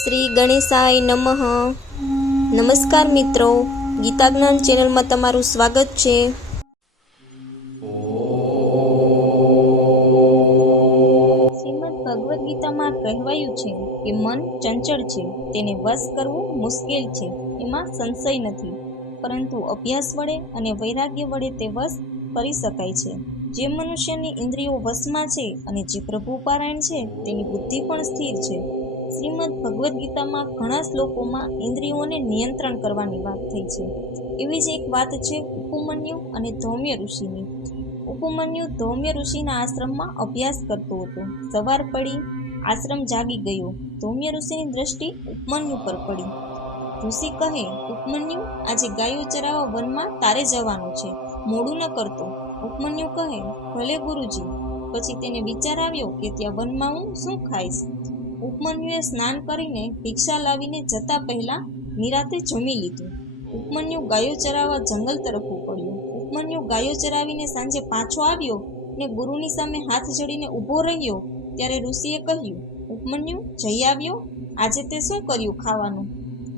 શ્રી ગણેશાય નમઃ. નમસ્કાર મિત્રો, ગીતા જ્ઞાન ચેનલમાં તમારું સ્વાગત છે. શ્રીમદ ભગવદ્ ગીતામાં કહેવાયું છે કે મન ચંચળ છે, તેને વશ કરવું મુશ્કેલ છે, એમાં સંશય નથી. પરંતુ અભ્યાસ વડે અને વૈરાગ્ય વડે તે વશ કરી શકાય છે. જે મનુષ્યની ઇન્દ્રિયો વશમાં છે અને જે પ્રભુ પારાયણ છે તેની બુદ્ધિ પણ સ્થિર છે. શ્રીમદ ભગવદ્ ગીતામાં ઘણા શ્લોકોમાં ઇન્દ્રિયોને નિયંત્રણ કરવાની વાત થઈ છે. એવી જ એક વાત છે ઉપમન્યુ અને ધૌમ્ય ઋષિની. ઉપમન્યુ ધૌમ્ય ઋષિના આશ્રમમાં અભ્યાસ કરતો હતો. સવાર પડી, આશ્રમ જાગી ગયો. ધૌમ્ય ઋષિની દ્રષ્ટિ ઉપમન્યુ પર પડી. ઋષિ કહે, ઉપમન્યુ, આજે ગાયો ચરાવવા વનમાં તારે જવાનું છે, મોડું ન કરતો. ઉપમન્યુ કહે, ભલે ગુરુજી. પછી તેને વિચાર આવ્યો કે ત્યાં વનમાં હું શું ખાઈશ. ઉપમન્યુએ સ્નાન કરીને ભિક્ષા લાવીને જતા પહેલા નિરાતે જમી લીધું. ઉપમન્યુ ગાયો ચરાવવા જંગલ તરફ ઉપડ્યો. ઉપમન્યુ ગાયો ચરાવીને સાંજે પાછો આવ્યો ને ગુરુની સામે હાથ જોડીને ઊભો રહ્યો. ત્યારે ઋષિએ કહ્યું, ઉપમન્યુ, જઈ આવ્યો? આજે તે શું કર્યું ખાવાનું?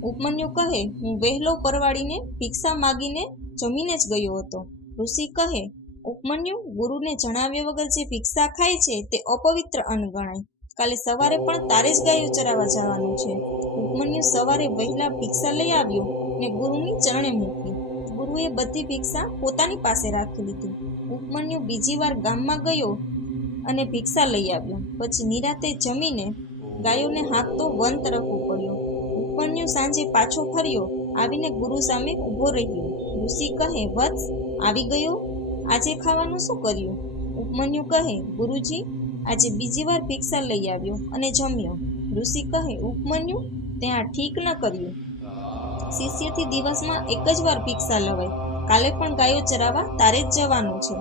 ઉપમન્યુ કહે, હું વહેલો પરવાડીને ભિક્ષા માગીને જમીને જ ગયો હતો. ઋષિ કહે, ઉપમન્યુ, ગુરુને જણાવ્યા વગર જે ભિક્ષા ખાય છે તે અપવિત્ર અન્ન ગણાય. કાલે સવારે પણ તારે જ ગાયો ચરાવવા જવાનું છે. ઉપમન્યુ સવારે વહેલા ભિક્ષા લઈ આવ્યો ને ગુરુની ચરણે મૂકી. ગુરુએ બધી ભિક્ષા પોતાની પાસે રાખી લીધી. ઉપમન્યુ બીજી વાર ગામમાં ગયો અને ભિક્ષા લઈ આવ્યો. પછી નિરાતે જમીને ગાયોને હાંકતો વન તરફ ઉપડ્યો. ઉપમન્યુ સાંજે પાછો ફર્યો, આવીને ગુરુ સામે ઊભો રહ્યો. ઋષિ કહે, વત્સ, આવી ગયો? આજે ખાવાનું શું કર્યું? ઉપમન્યુ કહે, ગુરુજી, આજે બીજી વાર ભિક્ષા લઈ આવ્યો અને જમ્યો. ઋષિ કહે, ઉપમન્યુ, તે આ ઠીક ન કર્યું. શિષ્યથી દિવસમાં એક જ વાર ભિક્ષા લવાય. કાલે પણ ગાયો ચરાવવા તારે જ જવાનું છે.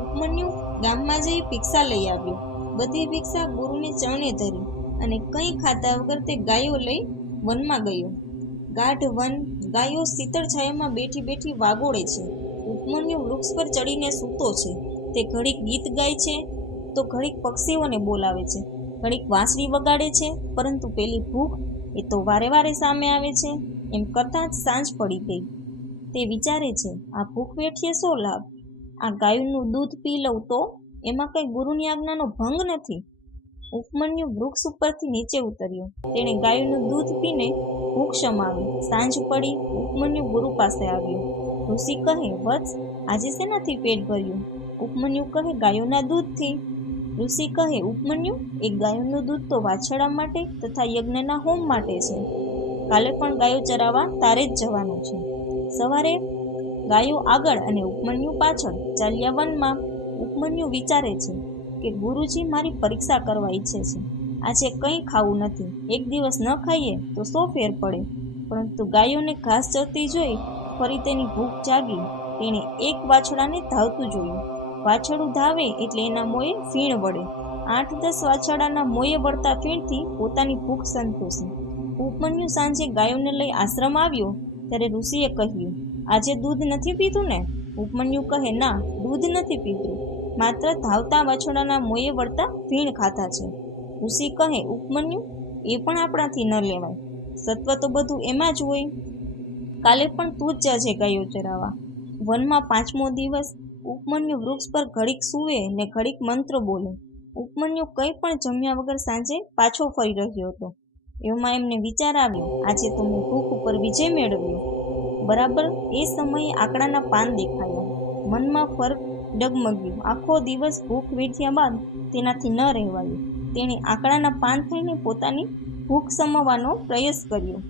ઉપમન્યુ ગામમાં જઈ ભિક્ષા લઈ આવ્યો. બધી ભિક્ષા ગુરુને ચરણે ધરી અને કંઈ ખાધા વગર તે ગાયો લઈ વનમાં ગયો. ગાઢ વન, ગાયો શીતળ છાયામાં બેઠી બેઠી વાગોળે છે. ઉપમન્યુ વૃક્ષ પર ચડીને સૂતો છે. તે ઘડીક ગીત ગાય છે તો ઘડીક પક્ષીઓને બોલાવે છે, ઘડીક વાંસળી વગાડે છે, પરંતુ પેલી ભૂખ એ તો વારે વારે સામે આવે છે. એમ કરતાં જ સાંજ પડી ગઈ. તે વિચારે છે, આ ભૂખ વેઠીએ શો લાભ? આ ગાયનું દૂધ પી લઉં તો? એમાં કંઈ ગુરુની આજ્ઞાનો ભંગ નથી. ઉપમન્યુ વૃક્ષ ઉપરથી નીચે ઉતર્યો. તેણે ગાયનું દૂધ પીને ભૂખ શમાવી. સાંજ પડી, ઉપમન્યુ ગુરુ પાસે આવ્યો. ઋષિ કહે, વત્સ, આજે શેનાથી પેટ ભર્યું? ઉપમન્યુ કહે, ગાયોના દૂધથી. ઋષિ કહે, ઉપમન્યુ, એક ગાયોનું દૂધ તો વાછરડા માટે તથા યજ્ઞના હોમ માટે છે. કાલે પણ ગાયો ચરાવવા તારે જ જવાનું છે. સવારે ગાયો આગળ અને ઉપમન્યુ પાછળ ચાલ્યા વનમાં. ઉપમન્યુ વિચારે છે કે ગુરુજી મારી પરીક્ષા કરવા ઈચ્છે છે. આજે કંઈ ખાવું નથી. એક દિવસ ન ખાઈએ તો શો ફેર પડે? પરંતુ ગાયોને ઘાસ ચરતી જોઈ ફરી તેની ભૂખ જાગી. તેણે એક વાછડાને ધાવતું જોયું. વાછરડું ધાવે એટલે એના મોંએ ફીણ વળે. 8-10 વાછરડાના મોંએ વળતા ફીણથી પોતાની ભૂખ સંતોષી. ઉપમન્યુ સાંજે ગાયોને લઈ આશ્રમ આવ્યો ત્યારે ઋષિએ કહ્યું, આજે દૂધ નથી પીધું ને? ઉપમન્યુ કહે, ના, દૂધ નથી પીધું, માત્ર ધાવતા વાછરડાના મોંએ વળતા ફીણ ખાધા છે. ઋષિ કહે, ઉપમન્યુ, એ પણ આપણાથી ન લેવાય. સત્વ તો બધું એમાં જ હોય. કાલે પણ તું જ જાજે ગાયો ચરાવવા. વનમાં 5મો દિવસ. ઉપમન્યુ વૃક્ષ પર ઘડીક સૂવે ને ઘડીક મંત્ર બોલે. ઉપમન્યુ કંઈ પણ જમ્યા વગર સાંજે પાછો ફરી રહ્યો હતો. એમાં એમને વિચાર આવ્યો, આજે તો મેં ભૂખ ઉપર વિજય મેળવ્યો. બરાબર એ સમયે આકડાના પાન દેખાયા. મનમાં ફર્ક ડગમગ્યું. આખો દિવસ ભૂખ વેઠ્યા બાદ તેનાથી ન રહેવાયું. તેણે આકડાના પાન થઈને પોતાની ભૂખ સમાવવાનો પ્રયાસ કર્યો.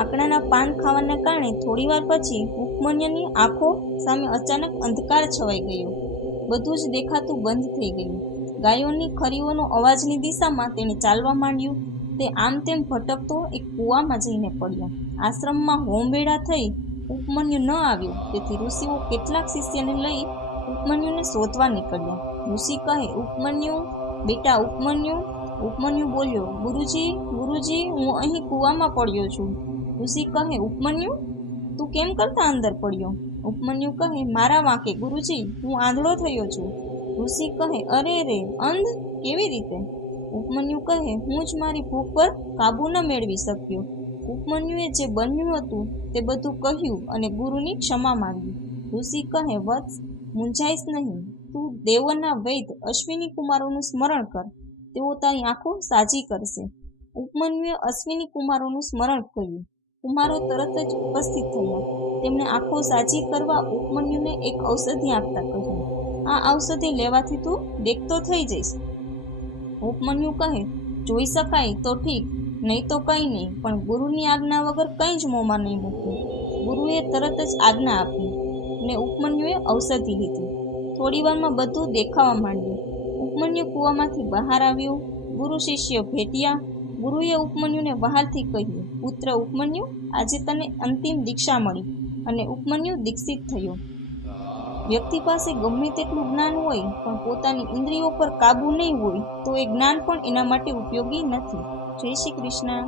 આકડાના પાન ખાવાના કારણે થોડીવાર પછી ઉપમન્યુની આંખો સામે અચાનક અંધકાર છવાઈ ગયો. બધું જ દેખાતું બંધ થઈ ગયું. ગાયોની ખરીઓનો અવાજની દિશામાં તેણે ચાલવા માંડ્યું. તે આમ તેમ ભટકતો એક કૂવામાં જઈને પડ્યો. આશ્રમમાં હોમવેળા થઈ ઉપમન્યુ ન આવ્યો, તેથી ઋષિઓ કેટલાક શિષ્યને લઈ ઉપમન્યુને શોધવા નીકળ્યા. ઋષિ કહે, ઉપમન્યુ, બેટા ઉપમન્યુ. ઉપમન્યુ બોલ્યો, ગુરુજી, ગુરુજી, હું અહીં કૂવામાં પડ્યો છું. ઋષિ કહે, ઉપમન્યુ, તું કેમ કરતા અંદર પડ્યો? ઉપમન્યુ કહે, મારા વાંકે ગુરુજી, હું આંધળો થયો છું. ઋષિ કહે, અરે રે, અંધ? કેવી રીતે? ઉપમન્યુ કહે, હું જ મારી ભૂખ પર કાબુ ન મેળવી શક્યો. ઉપમન્યુએ જે બન્યું હતું તે બધું કહ્યું અને ગુરુની ક્ષમા માંગી. ઋષિ કહે, વત્સ, મૂંઝાઈશ નહીં. તું દેવોના વૈદ્ય અશ્વિની કુમારોનું સ્મરણ કર, તેઓ તારી આંખો સાજી કરશે. ઉપમન્યુએ અશ્વિની કુમારોનું સ્મરણ કર્યું. કુમારો તરત જ ઉપસ્થિત થયા. તેમણે આંખો સાજી કરવા ઉપમન્યુને એક ઔષધિ આપતા કહ્યું, આ ઔષધિ લેવાથી તું દેખતો થઈ જઈશ. ઉપમન્યુ કહે, જોઈ શકાય તો ઠીક, નહીં તો કંઈ નહીં, પણ ગુરુની આજ્ઞા વગર કંઈ જ મોંમાં નહીં મૂકવું. ગુરુએ તરત જ આજ્ઞા આપી અને ઉપમન્યુએ ઔષધિ લીધી. થોડી વારમાં બધું દેખાવા માંડ્યું. ઉપમન્યુ કૂવામાંથી બહાર આવ્યો. ગુરુ શિષ્ય ભેટ્યા. ગુરુએ ઉપમન્યુને વહાલથી કહ્યું, પુત્ર ઉપમન્યુ, આજે તને અંતિમ દીક્ષા મળી અને ઉપમન્યુ દીક્ષિત થયો. વ્યક્તિ પાસે ગમે તેટલું જ્ઞાન હોય પણ પોતાની ઇન્દ્રિયો પર કાબુ નહીં હોય તો એ જ્ઞાન પણ એના માટે ઉપયોગી નથી. જય શ્રી કૃષ્ણ.